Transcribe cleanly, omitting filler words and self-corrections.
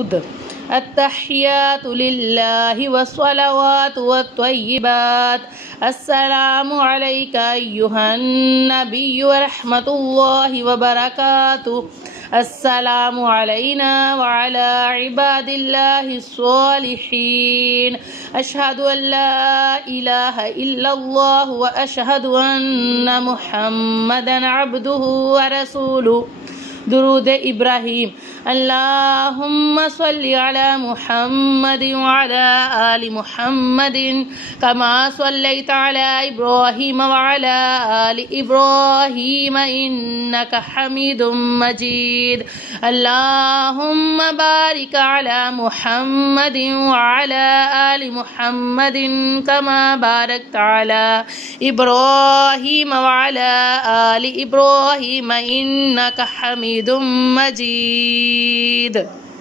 التشهد التحيات لله والصلوات والطيبات السلام عليك أيها النبي ورحمة الله وبركاته السلام علينا وعلى عباد الله الصالحين أشهد أن لا إله إلا الله وأشهد أن محمدا عبده ورسوله درود إبراهيم اللهم صل على محمد وعلى آل محمد كما صليت على إبراهيم وعلى آل إبراهيم إنك حميد مجيد اللهم بارك على محمد وعلى آل محمد كما باركت على إبراهيم وعلى آل إبراهيم إنك حميد مجيد